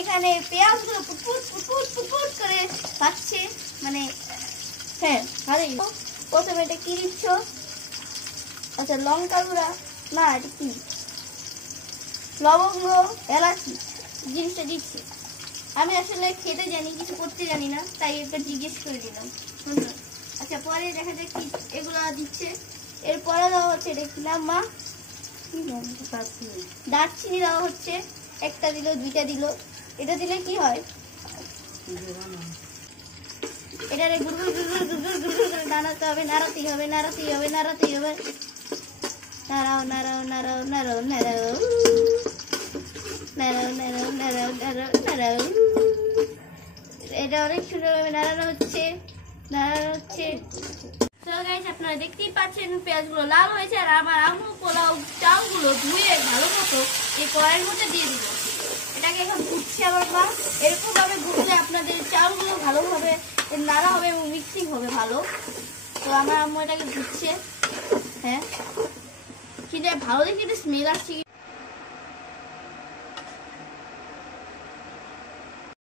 এখানে পেঁয়াজগুলো পুটপুট পুটপুট পুটপুট করে ভাজছে, মানে হ্যাঁ ভালোই। প্রথমে এটা কি দিচ্ছ? আচ্ছা লঙ্কা গুঁড়া না, এটা কি লবঙ্গ এলাচি জিনিসটা দিচ্ছে। আমি আসলে খেতে জানি, কিছু করতে জানি না, তাই একবার জিজ্ঞেস করে দিলাম। আচ্ছা পরে দেখা যায় কি এগুলো দিচ্ছে। এরপরে দেওয়া হচ্ছে, এটা কি নাম মা? দারচিনি দেওয়া হচ্ছে, একটা দিল দুইটা দিল। এটা দিলে কি হয়? এটা গুড়গুড় গুড়গুড় গুড়গুড় গুড়গুড় করে নাড়াতে হবে, নাড়াতেই হবে, নাড়াতেই হবে, নাড়াতেই হবে। নাড়াও নাড়াও নাড়াও নাড়াও নাড়াও নাড়াও নাড়াও নাড়াও নাড়াও নাড়াও। এটা অনেক সুন্দরভাবে নাড়ানো হচ্ছে, নাড়ানো হচ্ছে। তো গাইস আপনারা দেখতেই পাচ্ছেন পেঁয়াজগুলো লাল হয়েছে, আর আমার আম্মু পোলাও চালগুলো ধুয়ে ভালো মতো এই কড়াইয়ের মধ্যে দিয়ে দিল। এটাকে এখন ঘুরছে আবার মা। এরকম ভাবে ঘুরলে আপনাদের চালগুলো ভালোভাবে নাড়া হবে এবং মিক্সিং হবে ভালো। তো আমার আম্মু এটাকে ঘুরছে। হ্যাঁ কি ভালো দেখে স্মেল আসছে।